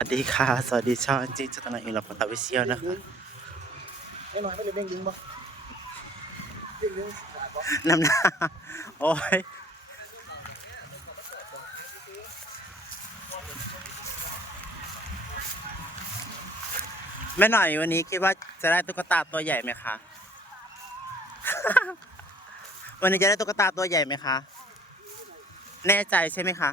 สวัสดีค่ะ สวัสดีชาวอันจีจัตนาอินลปตาวิเชียวนะคะไอ้หน่อยไม่เลยเด้งดึงบ่เด้งดึงขาดบ่น้ำหน้า โอ้ยแม่หน่อยวันนี้คิดว่าจะได้ตุ๊กตาตัวใหญ่ไหมคะ วันนี้จะได้ตุ๊กตาตัวใหญ่ไหมคะ แน่ใจใช่ไหมคะ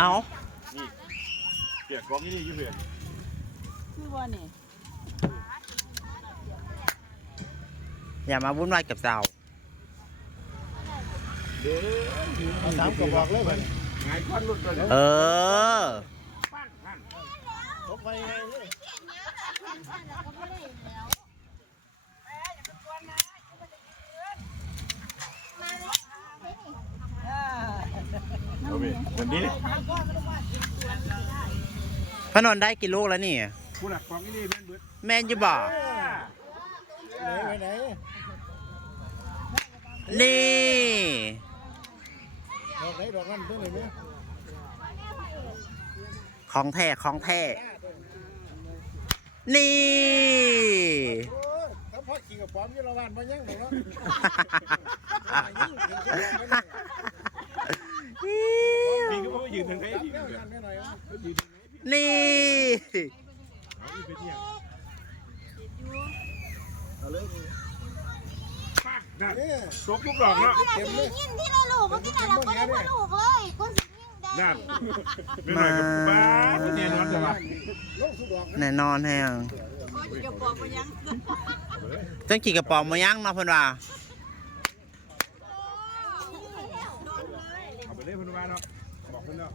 อาเปียกกองนี่ยี่เปียกคือว่านี่อย่ามาวุ่นวายกับเราเอาสามกระบอกเลยบัดนี้ไงควันรุดเลยเออตบไปไงเลย เอาไปวันนี้พนนท์ได้กี่ลูกแล้วนี่ ผู้หลักกองนี่แม่นเบิดแม่นจะบอกไหนไปไหนนี่ ดอกไหนดอกนั้นเพิ่งเลยไหมของแท้ของแท้นี่ โอ้ยถ้าพ่อขี่กับป้อมยี่ละวันมายังบอกว่ายิ่งเห็นเนี่ยพี่ก็บ่ยืนทางไหนจับพี่ก็ยันแม่หน่อยวะยืนทางไหนนี่เอาเลยปังนั่นนี่ตกลูกดอกเนาะเต็มเลยยิ่งที่เราลูกเมื่อกี้น่ะเราก็ได้มาถูกเลยก็สิยิ่งได้นั่นไม่หน่อยกับบ้าเนี่ยนอนแต่ว่าลงสุดกนะแน่นอนแฮงจังจังกี่กระป๋องมายังมาเพิ่นว่า เอาไปเลยพนุมาเนาะบอกเพิ่นเนาะ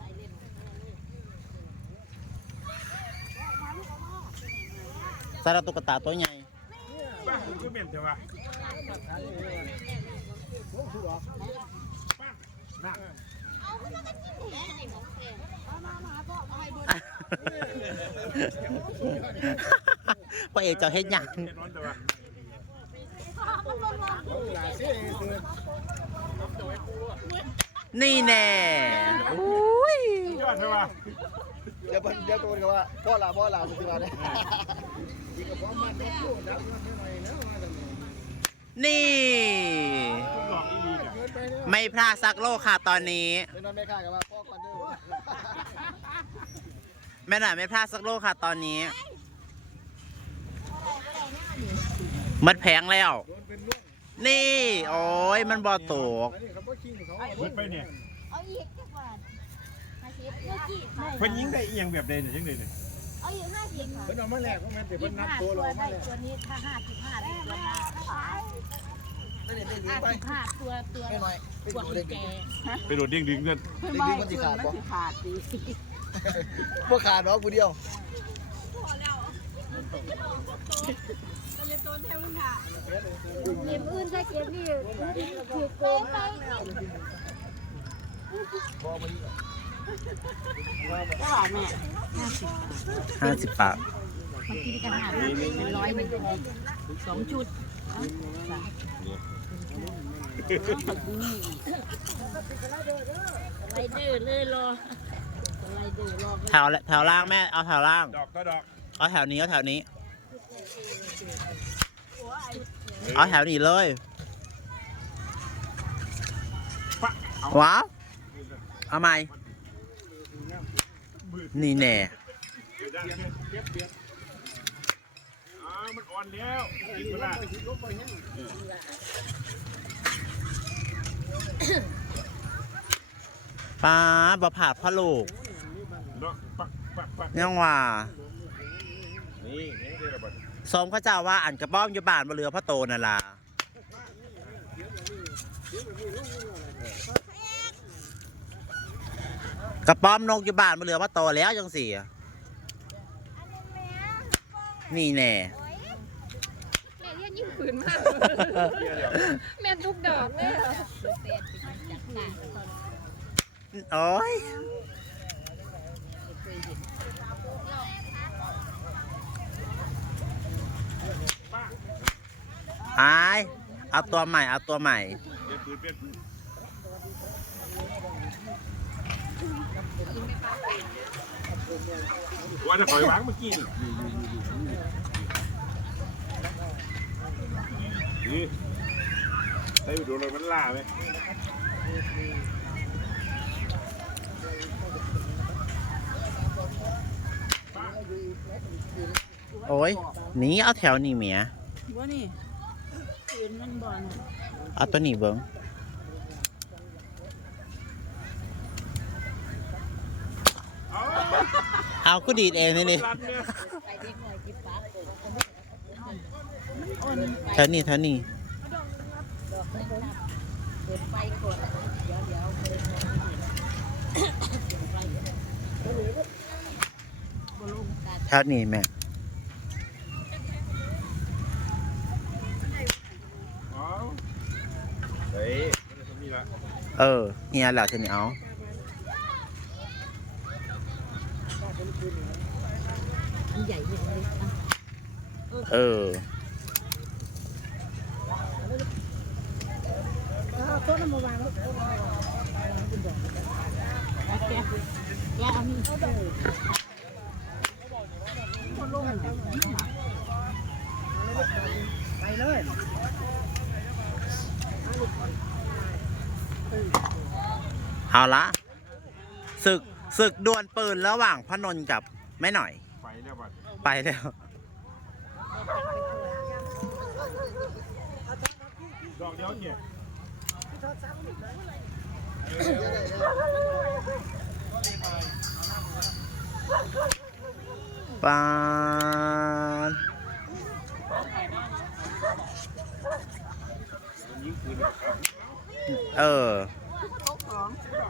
สำหรับตุ๊กตาตัวใหญ่บ้าคือเหม็นแต่ว่าลงสุดดอกปังนั่นพ่อเอกเจะเฮ็ดหยังแน่นอนแต่ว่าเอาหลายเส้นคือนี่แน่อุ้ยยอดแต่ว่าเดี๋ยวเดี๋ยวตัวกันว่าพ่อลาพ่อลาสุดที่มาเนี่ยขี่กับป้อมมาเนี่ยพูดดับแม่หน่อยนะว่าจะมีนี่ลูกดอกอีดีเนี่ยเกินไปเนี่ยไม่พลาดสักโลกค่ะตอนนี้ เป็นนอนไม่ค่ากันว่าพ่อก่อนเด้อแม่หน่อยไม่พลาดสักโลกค่ะตอนนี้มัดแพงแล้ว โดนเป็นล่วง นี่ โอ้ยมันบอตกอันนี้เขาบ่ชิงเขาเบิดไปเนี่ยเอาอีกจักบาทห้าสิบเมื่อกี้เพิ่นยิงได้อีหยังแบบใดเนี่ยจังได๋เนี่ยเอาอีกห้าสิบเพิ่นเอามาแลกเขาแม่นแต่เพิ่นนับตัวเรามาแลกตัวนี้ถ้าห้าสิบห้าได้ตัวห้าไม่ได้เด้งห้าไปสิบห้าตัวตัวไม่น้อยไปตัวดูเด้งแกไปโดดเด้งดึงเงินเพิ่นว่ามันสิขาดบ่ขาดดิบ่ขาดเนาะกูเดียว เก็บอื่นถ้าเก็บนี่ถือโกงไปว่าแม่ห้าสิบบาทบางทีกันหาเป็นร้อยหนึ่งสองชุดไรเดอร์เลยรอไรเดอร์รอแถวแถวล่างแม่ เอาแถวล่าง ดอกก็ดอก เอาแถวนี้เอาแถวนี้เอาแถวนี้เลยว้าวเอาไหมนี่แน่อ้าวมันอ่อนแล้วกินเวลาป้าบะผาดพ่อลูกเนาะปักปักปักยังว่า นี่นี่ได้ระเบิดสมเขาเจ้าว่าอันกระป้อมอยู่บ้านบ่เรือพ่อโตนั่นล่ะกระป้อมนกอยู่บ้านมาเหลือว่าโตแล้วจังสี่อะนี่แน่ แม่เรียนยิ่งปืนมาก แม่ทุกดอกเลยเหรอ โอ้ยอาย เอาตัวใหม่ เอาตัวใหม่เปลี่ยนนเปลี่ยนปืนว่าจะอยวางเมื่อกี้นี่นี่ใส่ไปดูเลยมันล่าไหมโอ้ยหนีเอาแถวนี้เมีย ว่านี่ ปืนมันบอลเอาตัวนี้เบิ้งเอากูดีดเองนี่นี่แถวนี้แถวนี้แถวนี้แม่ อ๋อเฮ้ยมันจะมีละ เออเฮียแล้วทีนี้เอาอันใหญ่เลยเออเอาโต๊ะน้ำมาวางแล้วแกแกเอานี่ ไปเลย เอาละศึกศึกดวลปืนระหว่างพระนนท์กับแม่หน่อยไฟแล้วบัดไปแล้วดอกเดียวเนี่ยปานมันยิงปืนเออ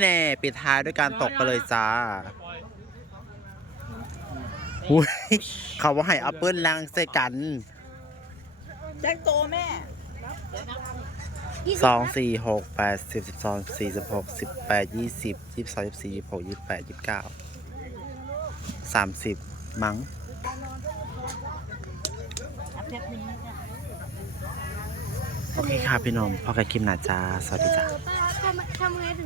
แน่ปิดท้ายด้วยการตกไปเลยจ้าอุ้ยเขาว่าให้อัปเปิลลังใส่กันแจ็คโตแม่สองสี่หกแปดสิบสิบสองสี่สิบหกสิบแปดยี่สิบยี่สิบสองยี่สิบสี่ยี่สิบหกยี่สิบแปดยี่สิบเก้าสามสิบมั้งแป๊บนึงนะจ๊ะโอเคค่ะพี่นมพอกันคลิปหนาจ้า สวัสดีจ้าป้าทำทำไงถึง